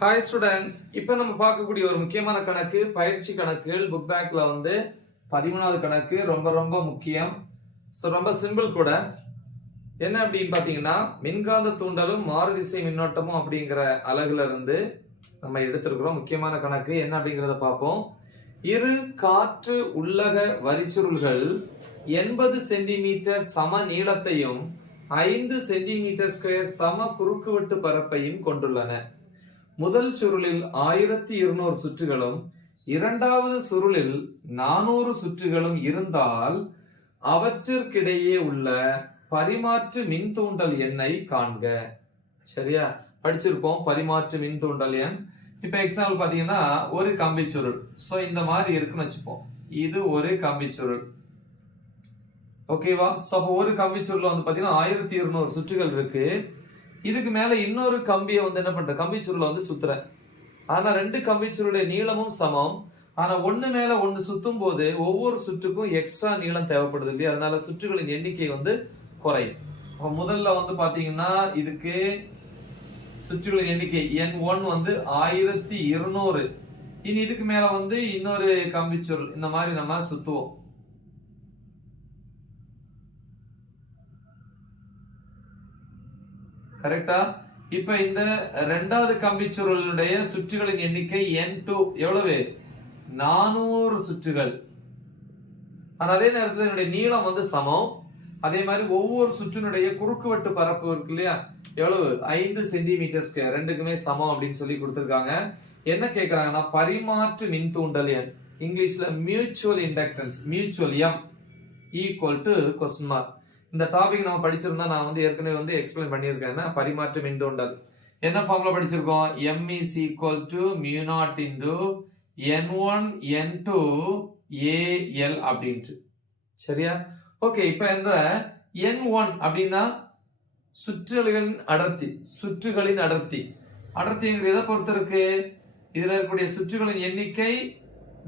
Hi students, இப்போ நம்ம பார்க்கக்கூடிய ஒரு முக்கியமான கணக்கு பயிற்சி கணக்குகள் புக் பேக்ல 13வது கணக்கு ரொம்ப ரொம்ப முக்கியம். ரொம்ப சிம்பிள் கூட. என்ன அப்படின்னு பாத்தீங்கன்னா, மின்காந்த தூண்டலும் மாறுதிசை மின்னோட்டமும் அப்படிங்கிற அலகுல இருந்து நம்ம எடுத்திருக்கிறோம். முக்கியமான கணக்கு என்ன அப்படிங்கறத பார்ப்போம். இரு காற்று உள்ளக வரிச்சுருள்கள் 80 சென்டிமீட்டர் சம நீளத்தையும் 5 சென்டிமீட்டர் ஸ்கொயர் சம குறுக்குவெட்டு பரப்பையும் கொண்டுள்ளன. முதல் சுருளில் 1200 சுற்றுகளும் இரண்டாவது சுருளில் 400 சுற்றுகளும் இருந்தால் அவற்றிற்கிடையே உள்ள பரிமாற்று மின் தூண்டல் எண்ணை காண்க. சரியா, படிச்சிருப்போம் பரிமாற்று மின் தூண்டல் எண். இப்ப எக்ஸாம்பிள் பாத்தீங்கன்னா, ஒரு கம்பி சுருள். சோ இந்த மாதிரி இருக்குன்னு வச்சுப்போம். இது ஒரு கம்பி சுருள். ஓகேவா? சோ அப்போ ஒரு கம்பி சுருள் பாத்தீங்கன்னா 1200 சுற்றுகள் இருக்கு. இதுக்கு மேல இன்னொரு கம்பியை என்ன பண்ற, கம்பி சுருளை சுத்துறேன். ஆனா ரெண்டு கம்பி சுருளுடைய நீளமும் சமம். ஆனா ஒண்ணு மேல ஒண்ணு சுத்தும் போது ஒவ்வொரு சுற்றுக்கும் எக்ஸ்ட்ரா நீளம் தேவைப்படுது இல்லையா? அதனால சுற்றுகளின் எண்ணிக்கை குறையும். முதல்ல பாத்தீங்கன்னா இதுக்கு சுற்றுகளின் எண்ணிக்கை N1 1200. இனி இதுக்கு மேல இன்னொரு கம்பி சுருள் இந்த மாதிரி நம்ம சுத்துவோம். கரெக்டா? இப்ப இந்த இரண்டாவது கம்பி சுருளுடைய சுற்றுகளின் எண்ணிக்கை N2 எவ்வளவு? 400 சுற்றுகள். ஆனா அதே நேரத்தில் என்னுடைய நீளம் சமம். அதே மாதிரி ஒவ்வொரு சுற்றினுடைய குறுக்குவெட்டு பரப்பு இருக்கு இல்லையா, எவ்வளவு? 5 சென்டிமீட்டர் ஸ்கொயர். ரெண்டுக்குமே சமம் அப்படின்னு சொல்லி கொடுத்திருக்காங்க. என்ன கேட்கறாங்கன்னா, பரிமாற்று மின் தூண்டல் எண், இங்கிலீஷ்ல mutual inductance, mutual M equal to question mark. இந்த டாபிக் நம்ம படிச்சிருந்தா நான் ஏற்கனவே எக்ஸ்பிளைன் பண்ணியிருக்கேன். பரிமாற்று மின் தூண்டல் என்ன ஃபார்முலா படிச்சிருக்கோம்? M is equal to mu naught into N1 N2 AL அப்படின்ட்டு. சரியா? ஓகே, இப்ப இந்த N1 அப்படின்னா சுற்றுகளின் அடர்த்தி. சுற்றுகளின் அடர்த்தி எதை பொறுத்து இருக்கு? இதுல இருக்கக்கூடிய சுற்றுகளின் எண்ணிக்கை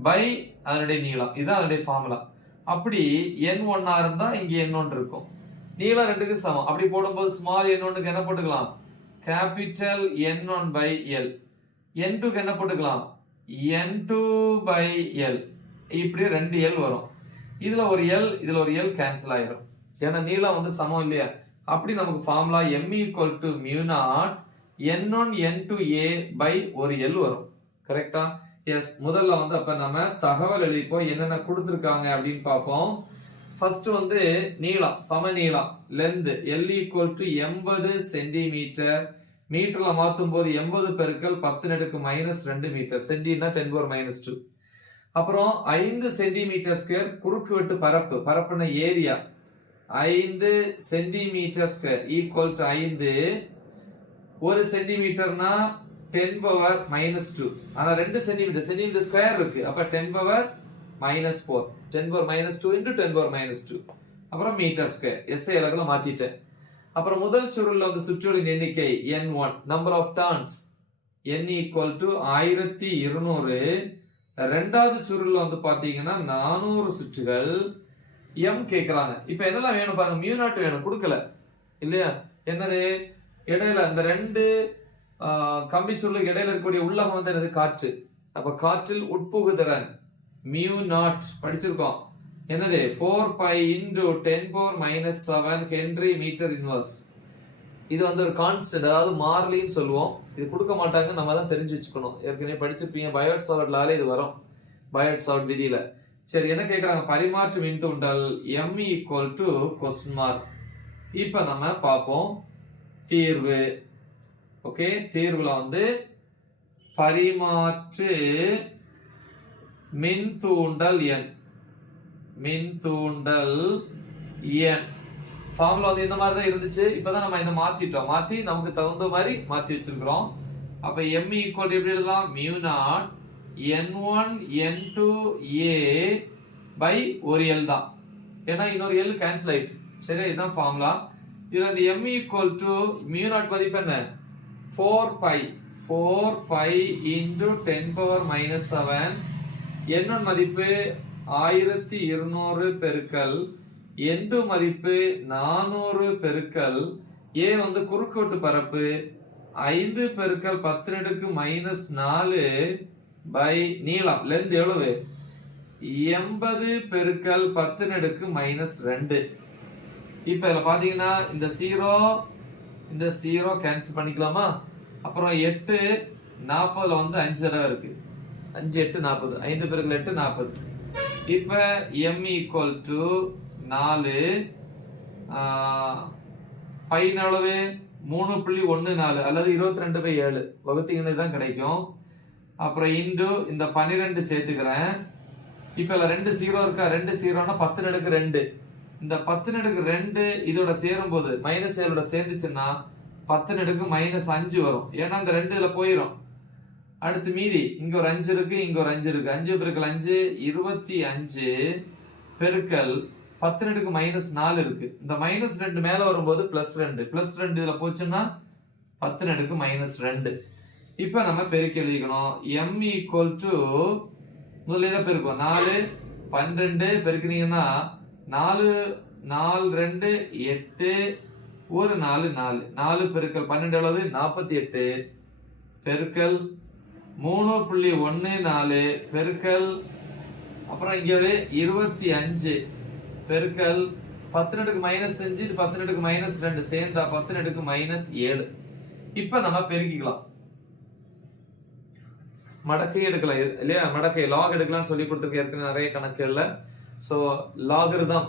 பை அதனுடைய நீளம். இதுதான் அதனுடைய ஃபார்முலா. அப்படி N1 இருந்தா இங்க N1 இருக்கும். நீளம் ரெண்டுக்கு சமம். அப்படி போடும்போது ஸ்மால் N1க்கு என்ன போட்டுக்கலாம்? Capital N1 by L. N2க்கு என்ன போட்டுக்கலாம்? N2 by L. இப்படி 2 L வரும். இதுல ஒரு L, இதுல ஒரு L கேன்சல் ஆயிரும். ஏன்னா நீளம் சமம் இல்லையா? அப்படி நமக்கு formula M equal to mu naught N1 N2A by ஒரு L வரும். கரெக்டா? எஸ். முதல்ல அப்ப நம்ம தகவல் எழுதிப்போம். என்னென்ன கொடுத்திருக்காங்க அப்படின்னு பார்ப்போம். ஃபர்ஸ்ட் நீளம், சம நீளம், length L equal to 80 centimetre. மீட்டர்ல மாத்தும் போது 80 பெருக்கல் 10⁻⁻2 மீட்டர். சென்டினா 10⁻². அப்புறம் 5 சென்டிமீட்டர் ஸ்கொயர் குறுக்குவெட்டு பரப்பு. பரப்புன area 5 centimetre square equal to 5. 1 சென்டிமீட்டர்னா 10⁻². ஆனா 2 சென்டிமீட்டர் ஸ்கொயர் இருக்கு. அப்ப 10⁻⁻4. 10⁻² into 10⁻². அப்புறம் மீட்டர் ஸ்கொயர். எஸ்ஐ இலக்கண மாத்திட்டேன். அப்புறம் முதல் சுருள்ல சுற்றுகளின் எண்ணிக்கை N1, number of turns N equal to 1200. ரெண்டாவது சுருள்ல பாத்தீங்கன்னா 400 சுற்றுகள். M கேக்குறாங்க. இப்ப என்னெல்லாம் வேணும் பாருங்க. மியூ நாட் வேணும், கொடுக்கல இல்லையா? என்னது? இடையில இந்த ரெண்டு கம்பி சுருளுக்கு இடையில இருக்கக்கூடிய உள்ளகம் என்னது? காற்று. அப்ப காற்றில் உட்புகுதிறன் மியூ நாட் படிச்சிருக்கோம். என்னது? 4π into 10⁻⁻7 ஹென்றி மீட்டர் இன்வர்ஸ். இது ஒரு கான்ஸ்டன்ட், அதாவது மாறிலின்னு சொல்லுவோம். இது கொடுக்க மாட்டாங்க, நம்ம தான் தெரிஞ்சு வச்சுக்கணும். ஏற்கனவே படிச்சிருப்பீங்க, பயோட் சாவர்ட் லால இது வரும், பயோட் சாவர்ட் விதியில. சரி, என்ன கேட்கறாங்க? பரிமாற்று மின் தூண்டல் M equal to question mark. இப்ப நம்ம பார்ப்போம் தீர்வு. ஓகே, தீர்வுல பரிமாற்று மின் தூண்டல் எண், மின் தூண்டல் எண் ஃபார்முலா இந்த மாதிரி தான் இருந்துச்சு. இப்பதான் நம்ம இதை மாத்திட்டோம். மாத்தி நமக்கு தகுந்த மாதிரி மாத்தி வச்சிருக்கிறோம். அப்ப M equal எப்படி எழுதலாம்? mu naught N1 N2A by ஒரு L தான். ஏன்னா இன்னொரு L கேன்சல் ஆயிட்டு. சரி, இதுதான் ஃபார்முலா. இதுல M equal to mu naught மதிப்பு என்ன? 4π into 10⁻⁻7. N1 மதிப்பு 1200 பெருக்கல் N2 மதிப்பு 400 பெருக்கல் A குறுக்குவெட்டு பரப்பு 5 பெருக்கல் 10 அடுக்கு -4 பை நீளம் லென்த் எவ்வளவு 80 பெருக்கல் 10 அடுக்கு -2. இப்ப இதுல பாத்தீங்கன்னா இந்த 0 கேன்சல் பண்ணிக்கலாமா? அப்புறம் 8 40ல வந்து 5 தடவை இருக்கு. 5 8 40. 5 பெருக்கல் 8 40. இப்ப m equal to 4 பையன் எவ்வளவு 3.14 அல்லது 22/7 வகுத்தீங்கன்னா தான் கிடைக்கும். அப்புறம் இன்டு இந்த 12 சேர்த்துக்கிறேன். இப்ப இதுல 2 0 இருக்கா? 2 0னா 10 அடுக்கு 2. இந்த 10 அடுக்கு 2 இதோட சேரும் போது -7 சேர்ந்துச்சுன்னா 10 அடுக்கு -5 வரும். ஏன்னா இந்த 2 இதுல போயிடும். அடுத்து மீதி இங்க ஒரு 5 இருக்கு, இங்க ஒரு 5 இருக்கு. 5 பெருக்கல் 5 25 பெருக்கல் 10 அடுக்கு -4 இருக்கு. இந்த -2 மேல வரும்போது +2. +2 இதுல போச்சுன்னா 10 அடுக்கு -2. இப்ப நம்ம பெருக்கி எழுதிக்கணும். m equal to முதல்ல இதை பெருக்கும் 4 12 பெருக்கினீங்கன்னா 4 4 2 8 ஒரு 4 4 4 பெருக்கல் 12 எவ்வளவு 48 பெருக்கல் 3.14 பெருக்கல் அப்புறம் இங்க ஒரு 25 பெருக்கல் 10 அடுக்கு -5 இது 10 அடுக்கு -2 சேர்ந்தா 10 அடுக்கு -7. இப்ப நம்ம பெருக்கிக்கலாம். மடக்கை எடுக்கலாம் இல்லையா? மடக்கை லாக் எடுக்கலாம்னு சொல்லி கொடுத்துருக்க ஏற்கனவே நிறைய கணக்குகள்ல. சோ லாகரிதம்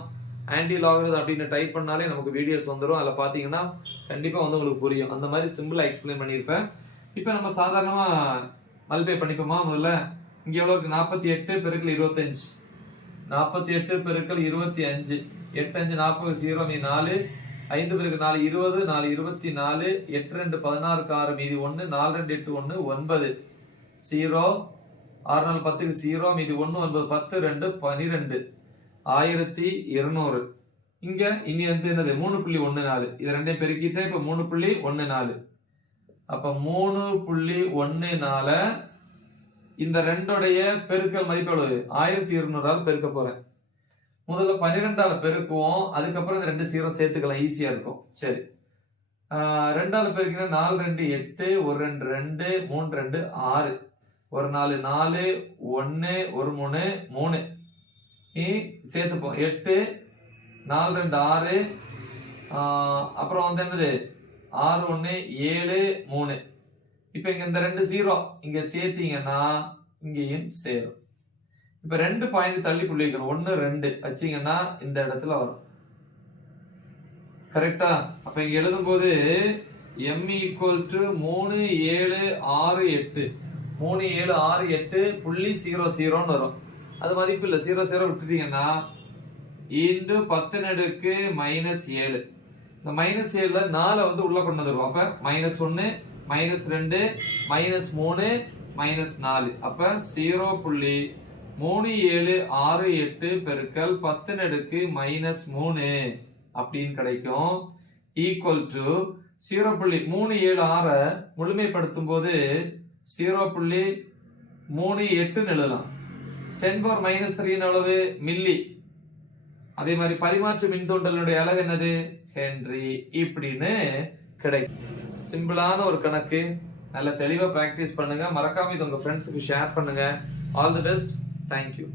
ஆன்டி லாகரிதம் அப்படின்னு டைப் பண்ணாலே நமக்கு வீடியோஸ் வந்துடும். அதுல பாத்தீங்கன்னா கண்டிப்பா வந்து உங்களுக்கு புரியும். அந்த மாதிரி சிம்பிளா எக்ஸ்பிளைன் பண்ணியிருப்பேன். இப்ப நம்ம சாதாரணமா மல்டிப்ளை பண்ணிப்போமா? முதல்ல இங்க எவ்வளவு இருக்கு 48 பெருக்கல் 25 48 பெருக்கல் 25 8 5 40 0 மீதி 4 5 பெருக்கல் 4 20 4 24 8 2 16 6 மீதி 1 4 2 8 1 9 0 6 4 10 0 மீதி 1 9 10 2 12 1200. இங்க இனி வந்து என்னது 3.14 இது ரெண்டையும் பெருக்கிட்டே இப்ப 3.14. அப்ப 3.14 இந்த ரெண்டோடைய பெருக்கல் மதிப்பு எவ்வளவு 1200 பெருக்க போறேன். முதல்ல 12ஆல பெருக்குவோம். அதுக்கப்புறம் இந்த 2 0 சேர்த்துக்கலாம், ஈஸியா இருக்கும். சரி 2ஆல பெருக்கினா 4 2 8 1 2 2 3 2 6 ஒரு 4 4 1 1 3 3 சேர்த்துப்போம் 8 4 2 6 அப்புறம் வந்து என்னது 6 1 7 3. இப்ப இங்க இந்த 2 0 இங்க சேர்த்தீங்கன்னா இங்கேயும் சேரும். இப்ப 2 பாயிண்ட் தள்ளி புள்ளி வைக்கணும். 1 2 வச்சீங்கன்னா இந்த இடத்துல வரும். கரெக்டா? அப்ப இங்க எழுதும் போது m equal to 3 7 6 8 3 7 6 8 புள்ளி 00 வரும். அது மதிப்பு இல்ல 00 விட்டுட்டீங்கன்னா இன்டு 10 அடுக்கு -7. இந்த -7ல 4 வந்து உள்ள கொண்டு வந்துருவோம். அப்ப -1 -2 -3 -4 அப்ப 0.3768 பெருக்கல் 10 அடுக்கு -3 அப்படின்னு கிடைக்கும். ஈக்குவல் டு 0.376 முழுமைப்படுத்தும் போது 0.38 எழுதலாம். 10⁻³ அளவு மில்லி. அதே மாதிரி பரிமாற்று மின்தூண்டலுடைய அலகு என்னது ஹென்றி இப்படின்னு கிடைக்கும். சிம்பிளான ஒரு கணக்கு. நல்ல தெளிவா பிராக்டிஸ் பண்ணுங்க. மறக்காம இது உங்க ஃப்ரெண்ட்ஸுக்கு ஷேர் பண்ணுங்க. All the best. தேங்க்யூ.